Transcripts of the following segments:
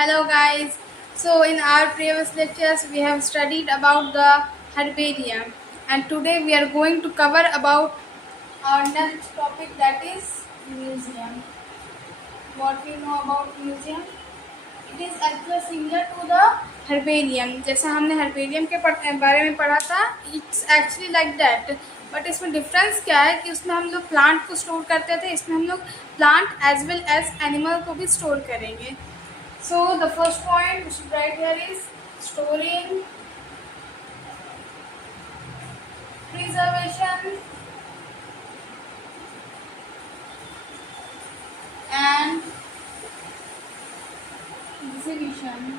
Hello guys. So in our previous lectures we have studied about the herbarium and today we are going to cover about our next topic, that is museum. What we know about museum? It is actually similar to the herbarium. जैसा हमने herbarium के बारे में पढ़ा था, it's actually like that. But इसमें difference क्या है कि उसमें हम लोग प्लांट को स्टोर करते थे, इसमें हम लोग plant as well as animal को भी स्टोर करेंगे. So the first point we should write here is storing, preservation and exhibition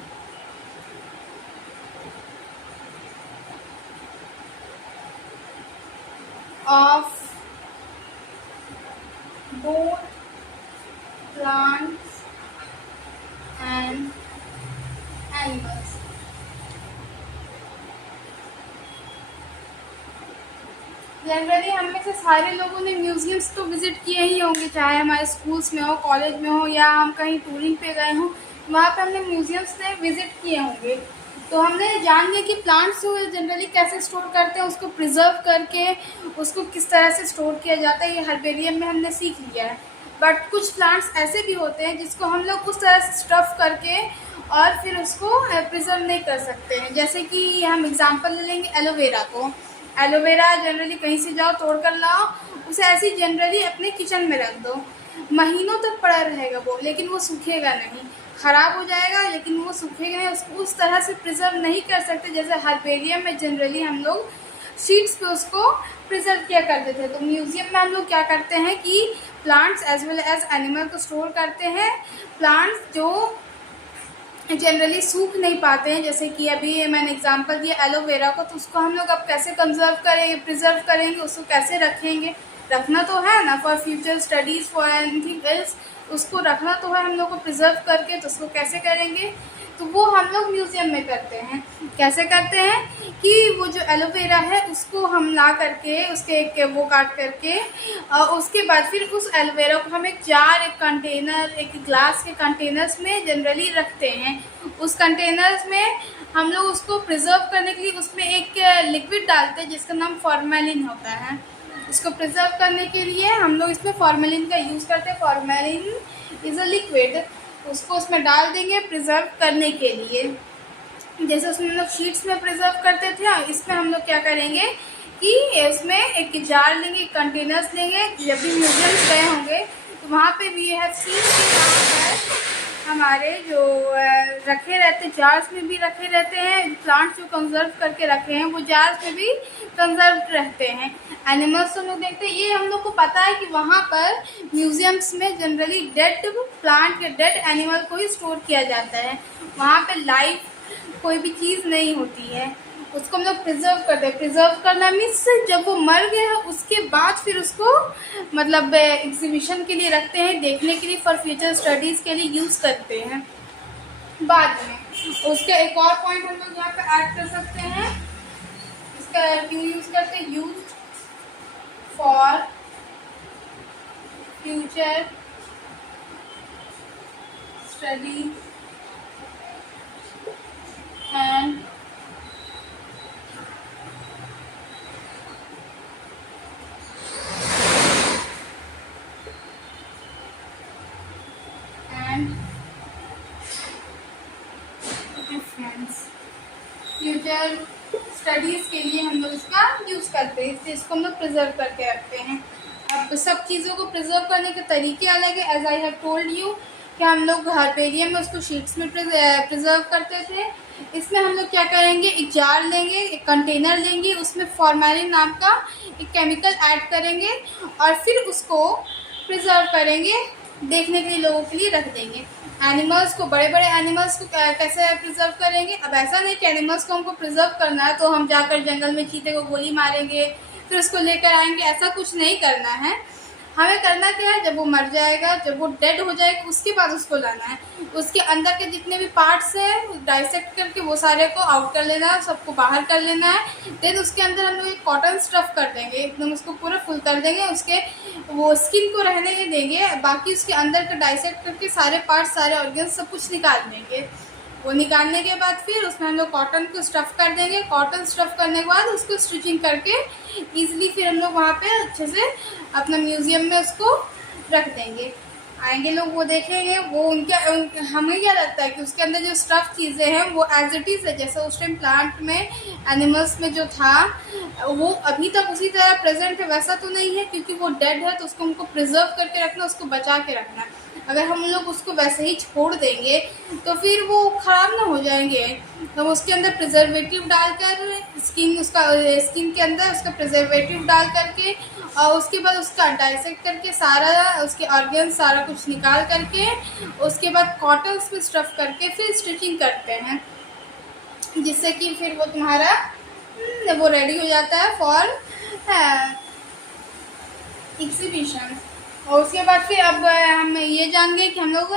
of both plants and animals. Generally हम में से सारे लोगों ने म्यूजियम्स तो विजिट किए ही होंगे, चाहे हमारे स्कूल्स में हो, कॉलेज में हो या हम कहीं टूरिंग पे गए हों, वहाँ पे हमने म्यूजियम्स ने विजिट किए होंगे. तो हमने जान लिया कि प्लांट्स को जनरली कैसे स्टोर करते हैं, उसको प्रिजर्व करके उसको किस तरह से स्टोर किया जाता है, ये हर्बेरियम में हमने सीख लिया है. बट कुछ प्लांट्स ऐसे भी होते हैं जिसको हम लोग उस तरह से स्टफ़ करके और फिर उसको प्रिजर्व नहीं कर सकते हैं. जैसे कि हम एग्जांपल ले लेंगे एलोवेरा को. एलोवेरा जनरली कहीं से जाओ तोड़ कर लाओ, उसे ऐसे ही जनरली अपने किचन में रख दो, महीनों तक पड़ा रहेगा वो, लेकिन वो सूखेगा नहीं, ख़राब हो जाएगा लेकिन वो सूखेगा नहीं. उसको उस तरह से प्रिजर्व नहीं कर सकते जैसे हर्बेरियम में जनरली हम लोग शीट्स पे उसको प्रिजर्व किया करते थे. तो म्यूज़ियम में हम लोग क्या करते हैं कि plants as well as animal को स्टोर करते हैं. प्लांट्स जो जनरली सूख नहीं पाते हैं, जैसे कि अभी मैंने एग्जांपल दिया एलोवेरा को, तो उसको हम लोग अब कैसे कंजर्व करेंगे, प्रिजर्व करेंगे, उसको कैसे रखेंगे. रखना तो है ना, for future studies, for anything else, उसको रखना तो है हम लोग को प्रिजर्व करके. तो उसको कैसे करेंगे, तो वो हम लोग म्यूज़ियम में करते हैं. कैसे करते हैं कि वो जो एलोवेरा है उसको हम ला करके उसके एक वो काट करके और उसके बाद फिर उस एलोवेरा को हम एक जार, एक कंटेनर, एक ग्लास के कंटेनर्स में जनरली रखते हैं. उस कंटेनर्स में हम लोग उसको प्रिजर्व करने के लिए उसमें एक लिक्विड डालते हैं जिसका नाम फॉर्मेलिन होता है. इसको प्रिजर्व करने के लिए हम लोग इसमें फॉर्मेलिन का यूज़ करते हैं. फॉर्मेलिन इज़ अ लिक्विड, उसको उसमें डाल देंगे प्रिजर्व करने के लिए. जैसे उसमें हम लोग शीट्स में प्रिजर्व करते थे, इसमें हम लोग क्या करेंगे कि इसमें एक जार लेंगे, एक कंटेनर्स लेंगे. जब भी म्यूजियम्स गए होंगे तो वहाँ पे वी हैव सीन कि वहाँ पर हमारे जो रखे रहते जार्स में भी रखे रहते हैं, प्लांट्स जो कंजर्व करके रखे हैं वो जार्स में भी कंजर्व रहते हैं. एनिमल्स तो हम लोग देखते हैं, ये हम लोग को पता है कि वहाँ पर म्यूजियम्स में जनरली डेड प्लांट या डेड एनिमल को ही स्टोर किया जाता है. वहाँ पे लाइव कोई भी चीज़ नहीं होती है, उसको हम लोग प्रिजर्व करते हैं. प्रिजर्व करना मीन्स जब वो मर गया उसके बाद फिर उसको मतलब एग्जीबिशन के लिए रखते हैं, देखने के लिए, फॉर फ्यूचर स्टडीज़ के लिए यूज़ करते हैं. बाद में उसका एक और पॉइंट हम लोग यहाँ पे ऐड कर सकते हैं. इसका क्यों यूज़ करते हैं, use for future study and difference. Future studies के लिए हम लोग इसका यूज़ करते हैं, इसलिए इसको हम लोग प्रिजर्व करके रखते हैं. अब सब चीज़ों को प्रिजर्व करने के तरीके अलग है. As I have told you कि हम लोग हर्बेरियम में उसको शीट्स में प्रिजर्व करते थे. इसमें हम लोग क्या करेंगे, एक जार लेंगे, एक कंटेनर लेंगे, उसमें फॉर्मेलिन नाम का एक केमिकल ऐड करेंगे और फिर उसको प्रिजर्व करेंगे, देखने के लिए लोगों के लिए रख देंगे. एनिमल्स को, बड़े बड़े एनिमल्स को कैसे प्रिजर्व करेंगे. अब ऐसा नहीं कि एनिमल्स को हमको प्रिजर्व करना है तो हम जाकर जंगल में चीते को गोली मारेंगे फिर उसको लेकर आएंगे, ऐसा कुछ नहीं करना है. हमें करना क्या है, जब वो मर जाएगा, जब वो डेड हो जाएगा, उसके बाद उसको लाना है। उसके अंदर के जितने भी पार्ट्स हैं डाइसेक्ट करके वो सारे को आउट कर लेना है, सबको बाहर कर लेना है। देन उसके अंदर हम लोग एक कॉटन स्टफ़ कर देंगे, एकदम उसको पूरा फुल कर देंगे, उसके वो स्किन को रहने नहीं देंगे, बाकी उसके अंदर का डाइसेक्ट करके सारे पार्ट्स, सारे ऑर्गन्स सब कुछ निकाल देंगे। वो निकालने के बाद फिर उसमें हम लोग कॉटन को स्टफ़ कर देंगे। कॉटन स्टफ़ करने के बाद उसको स्टिचिंग करके ईज़िली फिर हम लोग वहाँ पे अच्छे से अपना म्यूज़ियम में उसको रख देंगे। आएंगे लोग, वो देखेंगे, वो हमें क्या लगता है कि उसके अंदर जो स्टफ़ चीज़ें हैं वो एज इट इज़ है, जैसे उस टाइम प्लांट में, एनिमल्स में जो था वो अभी तक उसी तरह प्रेजेंट है, वैसा तो नहीं है, क्योंकि वो डेड है तो उसको हमको प्रिजर्व करके रखना, उसको बचा के रखना है। अगर हम लोग उसको वैसे ही छोड़ देंगे तो फिर वो ख़राब ना हो जाएंगे। तो उसके अंदर प्रिजर्वेटिव डालकर स्किन के अंदर उसका प्रिजर्वेटिव डाल करके और उसके बाद उसका डाइसेक्ट करके सारा उसके ऑर्गन सारा कुछ निकाल करके उसके बाद कॉटन उसमें स्टफ़ करके फिर स्टिचिंग करते हैं, जिससे कि फिर वो तुम्हारा वो रेडी हो जाता है फॉर एग्जीबिशन। और उसके बाद फिर अब हम ये जानेंगे कि हम लोग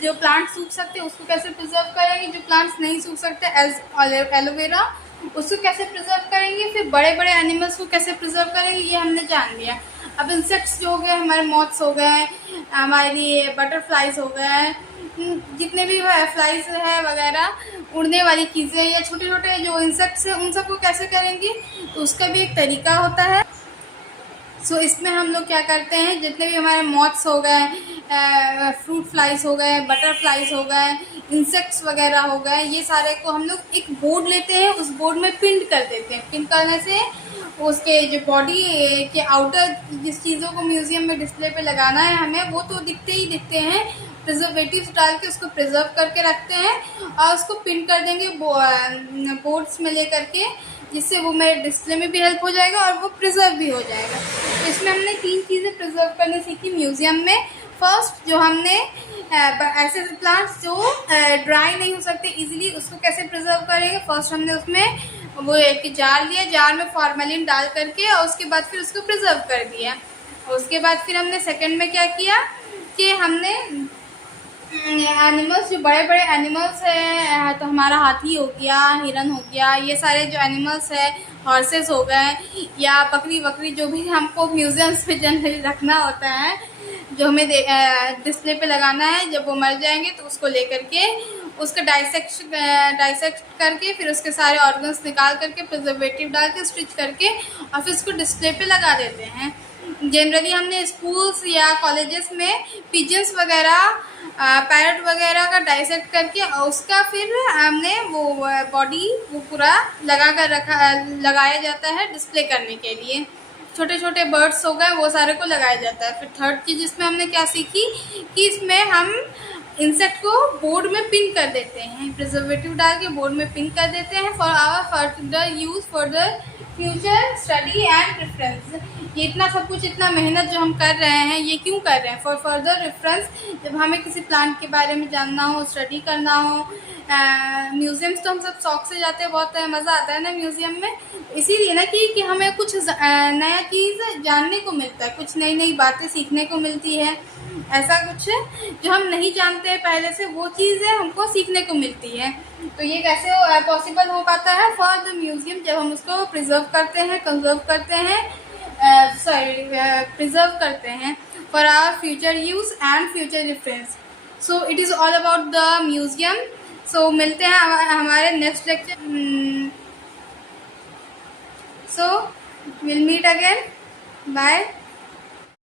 जो प्लांट सूख सकते हैं उसको कैसे प्रिजर्व करेंगे, जो प्लांट्स नहीं सूख सकते एज एलोवेरा उसको कैसे प्रिजर्व करेंगे, फिर बड़े बड़े एनिमल्स को कैसे प्रिजर्व करेंगे, ये हमने जान लिया। अब इंसेक्ट्स जो हो गए, हमारे मॉथ्स हो गए, हमारी बटरफ्लाइज हो गए, जितने भी फ्लाइज है वगैरह उड़ने वाली चीज़ें या छोटे छोटे जो इंसेक्ट्स हैं उन सबको कैसे करेंगे, तो उसका भी एक तरीका होता है। सो इसमें हम लोग क्या करते हैं, जितने भी हमारे मॉथ्स हो गए, फ्रूट फ्लाइज हो गए, बटरफ्लाइज हो गए, इंसेक्ट्स वगैरह हो गए, ये सारे को हम लोग एक बोर्ड लेते हैं, उस बोर्ड में पिंट कर देते हैं। पिंट करने से उसके जो बॉडी के आउटर जिस चीज़ों को म्यूज़ियम में डिस्प्ले पे लगाना है हमें, वो तो दिखते ही दिखते हैं। प्रिजर्वेटिव्स डाल के उसको प्रिजर्व करके रखते हैं और उसको पिन कर देंगे बोर्ड्स में ले करके, जिससे वो मेरे डिस्प्ले में भी हेल्प हो जाएगा और वो प्रिजर्व भी हो जाएगा। तो इसमें हमने 3 चीज़ें प्रिजर्व करनी सीखी म्यूज़ियम में। फर्स्ट, जो हमने ऐसे प्लांट्स जो ड्राई नहीं हो सकते इजीली, उसको कैसे प्रिजर्व करेंगे। फर्स्ट हमने उसमें वो एक जार लिया, जार में फॉर्मेलिन डाल करके और उसके बाद फिर उसको प्रिजर्व कर दिया। और उसके बाद फिर हमने सेकेंड में क्या किया कि हमने एनिमल्स, जो बड़े बड़े एनिमल्स हैं, तो हमारा हाथी हो गया, हिरन हो गया, ये सारे जो एनिमल्स है, हॉर्सेस हो गए या बकरी वकरी, जो भी हमको म्यूज़ियम्स में जनरली रखना होता है, जो हमें डिस्प्ले पे लगाना है, जब वो मर जाएंगे तो उसको लेकर के उसका डाइसेक्ट करके फिर उसके सारे ऑर्गन्स निकाल करके प्रिजर्वेटिव डाल के स्टिच करके और फिर उसको डिस्प्ले पे लगा देते हैं। जनरली हमने स्कूल्स या कॉलेजेस में पिजन्स वगैरह, पैरट वगैरह का डाइसेक्ट करके और उसका फिर हमने वो बॉडी वो पूरा लगाया जाता है डिस्प्ले करने के लिए। छोटे छोटे बर्ड्स हो गए, वो सारे को लगाया जाता है। फिर थर्ड चीज़ इसमें हमने क्या सीखी कि इसमें हम इंसेक्ट को बोर्ड में पिन कर देते हैं, प्रिजर्वेटिव डाल के बोर्ड में पिन कर देते हैं for our further use for the future study and reference. ये इतना सब कुछ, इतना मेहनत जो हम कर रहे हैं, ये क्यों कर रहे हैं? फॉर फर्दर रेफरेंस, जब हमें किसी प्लांट के बारे में जानना हो, स्टडी करना हो। म्यूज़ियम्स तो हम सब शौक से जाते हैं, बहुत मज़ा आता है ना म्यूज़ियम में, इसीलिए ना कि हमें कुछ नया चीज़ जानने को मिलता है, कुछ नई नई बातें सीखने को मिलती है। ऐसा कुछ जो हम नहीं जानते हैं पहले से, वो चीज़ें हमको सीखने को मिलती है। तो ये कैसे पॉसिबल हो पाता है? फॉर द म्यूज़ियम, जब हम उसको प्रिजर्व करते हैं, कंजर्व करते हैं, प्रिजर्व करते हैं for our future use and future reference. So it is all about the museum. So मिलते हैं हमारे next lecture. So will meet again, bye.